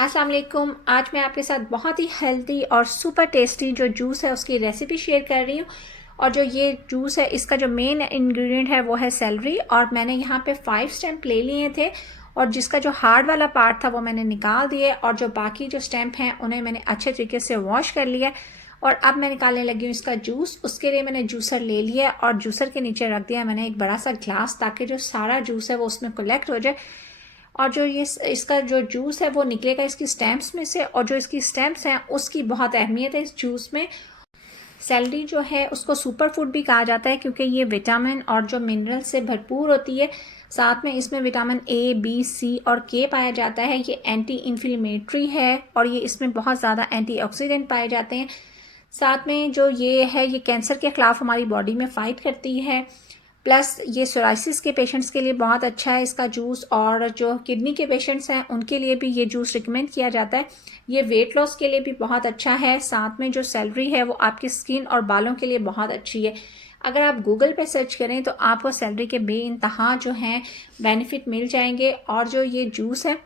अस्सलाम वालेकुम। आज मैं आपके साथ बहुत ही हेल्दी और सुपर टेस्टी जो जूस है उसकी रेसिपी शेयर कर रही हूँ। और जो ये जूस है इसका जो मेन इंग्रेडिएंट है वो है सेलरी। और मैंने यहाँ पे 5 स्टेम्प ले लिए थे और जिसका जो हार्ड वाला पार्ट था वो मैंने निकाल दिए और जो बाकी जो स्टेम्प हैं उन्हें मैंने अच्छे तरीके से वॉश कर लिया। और अब मैं निकालने लगी हूँ इसका जूस। उसके लिए मैंने जूसर ले लिया और जूसर के नीचे रख दिया मैंने एक बड़ा सा ग्लास, ताकि जो सारा जूस है वो उसमें कलेक्ट हो जाए। और जो ये इसका जो जूस है वो निकलेगा इसकी स्टेम्प्स में से, और जो इसकी स्टेम्प्स हैं उसकी बहुत अहमियत है इस जूस में। सेलरी जो है उसको सुपर फूड भी कहा जाता है क्योंकि ये विटामिन और जो मिनरल से भरपूर होती है। साथ में इसमें विटामिन ए, बी, सी और के पाया जाता है। ये एंटी इन्फ्लेमेटरी है और ये इसमें बहुत ज़्यादा एंटीऑक्सीडेंट पाए जाते हैं। साथ में जो ये है ये कैंसर के ख़िलाफ़ हमारी बॉडी में फ़ाइट करती है। प्लस ये सोराइसिस के पेशेंट्स के लिए बहुत अच्छा है इसका जूस, और जो किडनी के पेशेंट्स हैं उनके लिए भी ये जूस रिकमेंड किया जाता है। ये वेट लॉस के लिए भी बहुत अच्छा है। साथ में जो सेलरी है वो आपकी स्किन और बालों के लिए बहुत अच्छी है। अगर आप गूगल पे सर्च करें तो आपको सेलरी के बेइंतहा जो हैं बेनिफिट मिल जाएंगे। और जो ये जूस है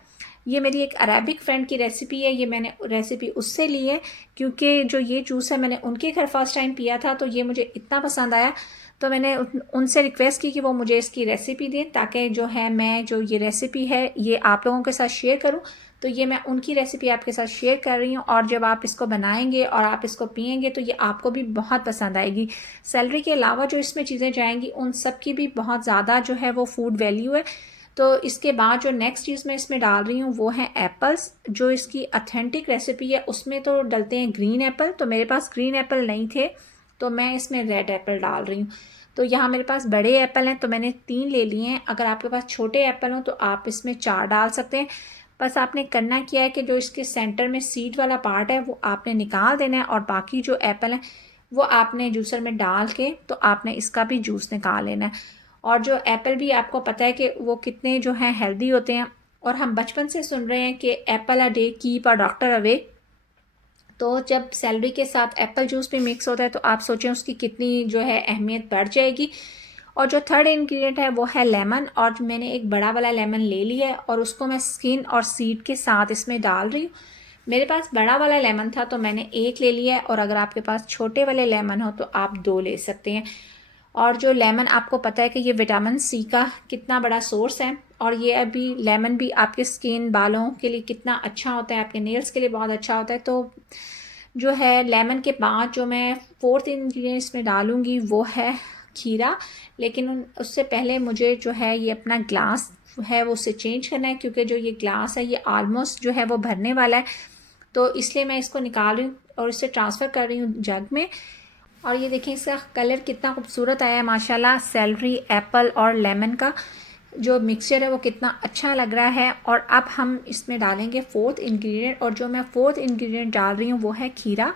ये मेरी एक अरेबिक फ्रेंड की रेसिपी है, ये मैंने रेसिपी उससे ली है क्योंकि जो ये जूस है मैंने उनके घर फर्स्ट टाइम पिया था तो ये मुझे इतना पसंद आया। तो मैंने उनसे रिक्वेस्ट की कि वो मुझे इसकी रेसिपी दें ताकि जो है मैं जो ये रेसिपी है ये आप लोगों के साथ शेयर करूं। तो ये मैं उनकी रेसिपी आपके साथ शेयर कर रही हूँ और जब आप इसको बनाएंगे और आप इसको पियेंगे तो ये आपको भी बहुत पसंद आएगी। सेलरी के अलावा जो इसमें चीज़ें जाएंगी उन सब की भी बहुत ज़्यादा जो है वो फूड वैल्यू है। तो इसके बाद जो नेक्स्ट चीज़ मैं इसमें डाल रही हूँ वो है एप्पल्स। जो इसकी अथेंटिक रेसिपी है उसमें तो डलते हैं ग्रीन एप्पल, तो मेरे पास ग्रीन एप्पल नहीं थे तो मैं इसमें रेड एप्पल डाल रही हूँ। तो यहाँ मेरे पास बड़े एप्पल हैं तो मैंने 3 ले लिए हैं। अगर आपके पास छोटे एप्पल हो तो आप इसमें 4 डाल सकते हैं। बस आपने करना क्या है कि जो इसके सेंटर में सीड वाला पार्ट है वो आपने निकाल देना है और बाकी जो एप्पल है वो आपने जूसर में डाल के तो आपने इसका भी जूस निकाल लेना है। और जो एप्पल भी आपको पता है कि वो कितने जो हैं हेल्दी होते हैं, और हम बचपन से सुन रहे हैं कि Apple a day keep a doctor away. तो जब सेलरी के साथ एप्पल जूस भी मिक्स होता है तो आप सोचें उसकी कितनी जो है अहमियत बढ़ जाएगी। और जो थर्ड इंग्रेडिएंट है वो है लेमन, और मैंने एक बड़ा वाला लेमन ले लिया है और उसको मैं स्किन और सीड के साथ इसमें डाल रही हूँ। मेरे पास बड़ा वाला लेमन था तो मैंने 1 ले लिया है, और अगर आपके पास छोटे वाले लेमन हो तो आप 2 ले सकते हैं। और जो लेमन आपको पता है कि ये विटामिन सी का कितना बड़ा सोर्स है, और ये अभी लेमन भी आपके स्किन बालों के लिए कितना अच्छा होता है, आपके नेल्स के लिए बहुत अच्छा होता है। तो जो है लेमन के बाद जो मैं 4th इंग्रेडिएंट इसमें डालूँगी वो है खीरा। लेकिन उससे पहले मुझे जो है ये अपना ग्लास है वो उससे चेंज करना है क्योंकि जो ये ग्लास है ये ऑलमोस्ट जो है वो भरने वाला है। तो इसलिए मैं इसको निकाल रही हूँ और इसे ट्रांसफ़र कर रही हूँ जग में। और ये देखें इसका कलर कितना खूबसूरत आया है माशाल्लाह। सेलरी, एप्पल और लेमन का जो मिक्सचर है वो कितना अच्छा लग रहा है। और अब हम इसमें डालेंगे 4th इंग्रेडिएंट, और जो मैं 4th इंग्रेडिएंट डाल रही हूँ वो है खीरा।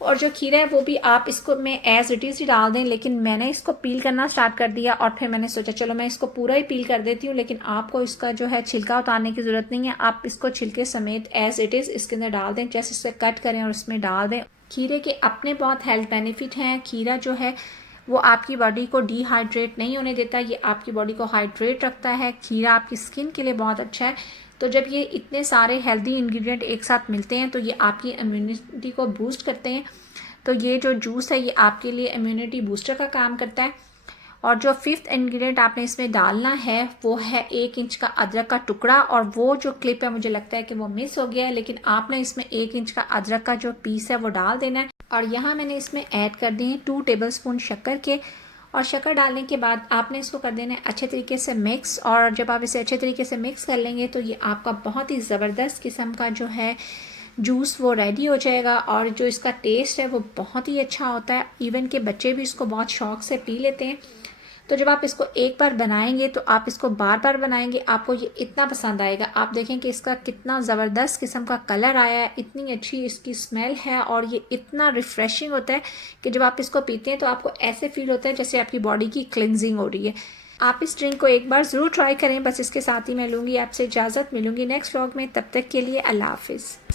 और जो खीरा है वो भी आप इसको मैं एज इट इज़ ही डाल दें, लेकिन मैंने इसको पील करना स्टार्ट कर दिया और फिर मैंने सोचा चलो मैं इसको पूरा ही पील कर देती हूँ। लेकिन आपको इसका जो है छिलका उतारने की ज़रूरत नहीं है, आप इसको छिलके समेत एज इट इज़ इसके अंदर डाल दें, जैसे इसे कट करें और इसमें डाल दें। खीरे के अपने बहुत हेल्थ बेनिफिट हैं। खीरा जो है वो आपकी बॉडी को डिहाइड्रेट नहीं होने देता, ये आपकी बॉडी को हाइड्रेट रखता है। खीरा आपकी स्किन के लिए बहुत अच्छा है। तो जब ये इतने सारे हेल्दी इंग्रेडिएंट एक साथ मिलते हैं तो ये आपकी इम्यूनिटी को बूस्ट करते हैं। तो ये जो जूस है ये आपके लिए इम्यूनिटी बूस्टर का काम करता है। और जो 5th इंग्रेडिएंट आपने इसमें डालना है वो है 1 इंच का अदरक का टुकड़ा। और वो जो क्लिप है मुझे लगता है कि वो मिस हो गया है, लेकिन आपने इसमें 1 इंच का अदरक का जो पीस है वो डाल देना है। और यहाँ मैंने इसमें ऐड कर दिए 2 टेबलस्पून शक्कर के। और शक्कर डालने के बाद आपने इसको कर देना है अच्छे तरीके से मिक्स। और जब आप इसे अच्छे तरीके से मिक्स कर लेंगे तो ये आपका बहुत ही ज़बरदस्त किस्म का जो है जूस वो रेडी हो जाएगा। और जो इसका टेस्ट है वो बहुत ही अच्छा होता है, इवन के बच्चे भी इसको बहुत शौक से पी लेते हैं। तो जब आप इसको एक बार बनाएंगे तो आप इसको बार बार बनाएंगे, आपको ये इतना पसंद आएगा। आप देखें कि इसका कितना ज़बरदस्त किस्म का कलर आया है, इतनी अच्छी इसकी स्मेल है और ये इतना रिफ़्रेशिंग होता है कि जब आप इसको पीते हैं तो आपको ऐसे फील होता है जैसे आपकी बॉडी की क्लिनजिंग हो रही है। आप इस ड्रिंक को एक बार ज़रूर ट्राई करें। बस इसके साथ ही मैं लूँगी आपसे इजाज़त, मिलूँगी नेक्स्ट व्लॉग में। तब तक के लिए अल्लाह हाफिज़।